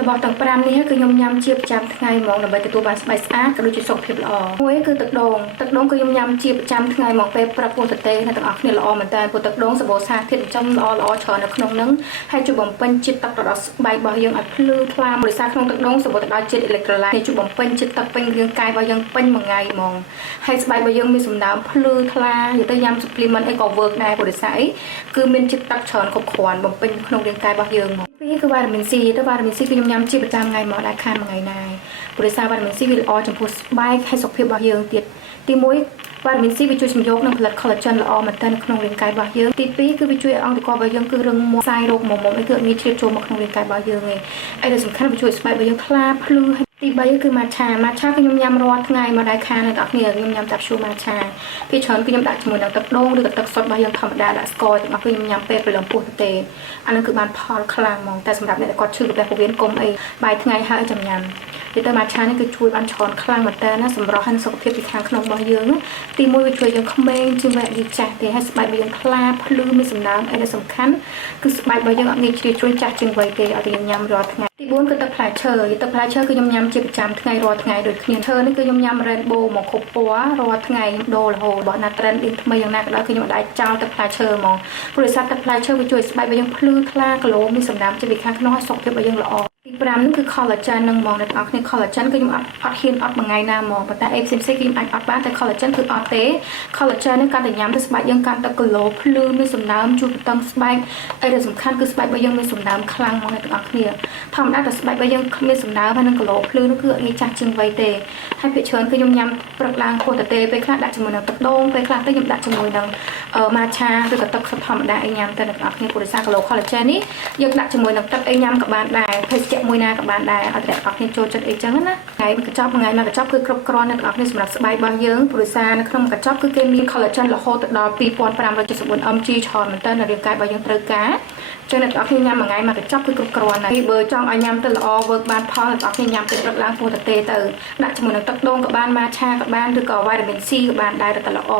របស់ទាំង5នេះគឺខ្ញុំញ៉ាំជាប្រចាំថ្ងៃហ្មងដើម្បីទទួលបានស្បែកស្អាតក៏ដូចជាសុខភាពល្អមួយគឺទឹកដូងគឺខ្ញុំញ៉ាំជាប្រចាំថ្ងៃហ្មងពេលព្រឹកពោះទទេអ្នកទាំងអស់គ្នាល្អមែនតើព្រោះទឹកដូងសម្បូរសារធាតុចិញ្ចឹមល្អច្រើននៅក្នុងហ្នឹងហើយជួយបំពេញជាតិទឹកទៅដល់ស្បែករបស់យើងឲ្យភ្លឺថ្លាដោយសារក្នុងទឹកដូងសម្បូរទៅដោយជាតិអេឡិចត្រូឡៃជួយបំពេញជាតិទឹកពេញរាងកាយរបស់យើងពេញមួយថ្ងៃហ្មងហើយស្បែករបស់យើងមានសំណើមភ្លឺថ្លានិយាយទៅញ៉ាំ supplement អីក៏ work ដែរព្រោះដោយសារអីគឺមានជាតិទឹកច្រើនគ្រប់គ្រាន់បំពេញក្នុងរាងកាយរបស់យើងហ្មងពីគឺវ៉ាតាមីន C ទៅវ៉ាតាមីន C គឺខ្ញុំញ៉ាំជាប្រចាំថ្ងៃហ្មងដែលខានមួយថ្ងៃណាព្រោះដោយសារវ៉ាតាមីន C វាល្អចំពោះស្បែកហើយសុខភាពរបស់យើងទៀតទី1វ៉ាតាមីន C វាជួយសម្យោគនិងផលិត collagen ល្អមែនទែននៅក្នុងរាងកាយរបស់យើងទី2គឺវាជួយឲ្យអង្គករបស់យើងគឺរឹងមាំផ្សាយរោគមុំអីគឺងាយជ្រាបចូលមកក្នុងរាងកាយរបស់យើងឯងហើយដែលសំខាន់វាជួយស្បែករបស់យើងថ្លាភ្លឺទី3គឺ matcha គឺខ្ញុំញ៉ាំរាល់ថ្ងៃមកដែរខានអ្នកនរគ្នាខ្ញុំញ៉ាំតាប់ឈូ matcha ពីច្រើនគឺខ្ញុំដាក់ជាមួយនឹងទឹកដូងឬក៏ទឹកសុទ្ធរបស់យើងធម្មតាដាក់ស្ករទាំងអស់គឺខ្ញុំញ៉ាំពេលព្រលឹមពោះទេអានឹងគឺបានផលខ្លាំងហ្មងតែសម្រាប់អ្នកដែលគាត់ឈឺកាពះពោះវៀនគុំអីបាយថ្ងៃហើយចាំញ៉ាំនិយាយទៅ matcha នេះគឺជួយបានច្រើនខ្លាំងមែនតើណាសម្រាប់សុខភាពពីខាងក្នុងរបស់យើងទី1វាជួយយើងក្មេងជាងវ័យយើងចាស់ទេហើយស្បែករបស់យើងថ្លាភ្លឺមានសំណើមអីដែលសំខាន់គឺស្បែករបស់យើងអត់ងាយជ្រីជ្រួញចាស់ជាងវ័យទេឲ្យយើងញ៉ាំរាល់ថ្ងៃទី4គឺទឹកផ្លែឈើទឹកផ្លែឈើគឺខ្ញុំញ៉ាំជាប្រចាំថ្ងៃរាល់ថ្ងៃដូចគ្នាឈើនេះគឺខ្ញុំញ៉ាំ rainbow មកគ្រប់ពណ៌រាល់ថ្ងៃដូររហូតបើណា trend អ៊ីនថ្មីយ៉ាងណាក៏ដោយគឺខ្ញុំអាចចោលទឹកផ្លែឈើហ្មងព្រោះដោយសារទឹកផ្លែឈើវាជួយស្បែករបស់យើងភ្លឺថ្លា glow មានសំណើមជាពីខាងក្នុងឲ្យសុខភាពរបស់យើងល្អទី5នេះគឺ collagen នឹងហ្មងអ្នកនរគ្នា collagen គឺខ្ញុំអត់ហ៊ានអត់មួយថ្ងៃណាហ្មងប៉ុន្តែអីផ្សេងៗគឺខ្ញុំអាចអត់បានតែ collagen គឺអត់ទេ collagen នេះកាន់តែញ៉ាំទៅស្បែកយើងកាន់តែ glow ភ្លឺមានសំណើមជួយបន្តស្បែកអីដែលសំខាន់គឺស្បែករបស់យើងមានសំណើមខ្លាំងហ្មងអ្នកនរគ្នាធម្មតាតែស្បែករបស់យើងគ្មានសំណើមហើយនឹង glow ភ្លឺនោះគឺអត់ងាយចាស់ជាងវ័យទេហើយភាគច្រើនគឺខ្ញុំញ៉ាំព្រឹកឡើងពោះទទេពេលខ្លះដាក់ជាមួយនឹងទឹកដូងពេលខ្លះទៅខ្ញុំដាក់ជាមួយនឹង matcha ឬក៏ទឹកសុទ្ធធម្មតាអីញ៉ាំទៅអ្នកនរគ្នាព្រោះដោយសារ glow collagen នេះយើងដាក់ជាមួយនឹងទឹកអីញ៉ាំក៏បានដែរភេសជ្ជៈមួយណាក៏បានដែរឲ្យតែអ្នកនរគ្នាចូលចិត្តអីចឹងណាហើយកញ្ចប់មួយថ្ងៃគឺគ្រប់គ្រាន់អ្នកនរគ្នាសម្រាប់ស្បែករបស់យើងព្រោះដោយសារនៅក្នុងកញ្ចប់គឺគេមាន collagen រហូតដល់ 2574 mg ច្រើនមែនតើនៅរាងកាយរបស់យើងត្រូវការចឹងអ្នកនរគ្នាញ៉ាំមួយថ្ងៃកញ្ចប់គឺគ្រប់គ្រាន់ហើយបើចង់ឲ្យញ៉ាំទៅល្អ work បានផលអ្នកនរគ្នាញ៉ាំពេលព្រឹកឡើងពោះទទេទៅដាក់ជាមួយនឹងទឹកដូងក៏បាន matcha ក៏បានឬក៏ vitamin C ក៏បានដែរទៅល្អ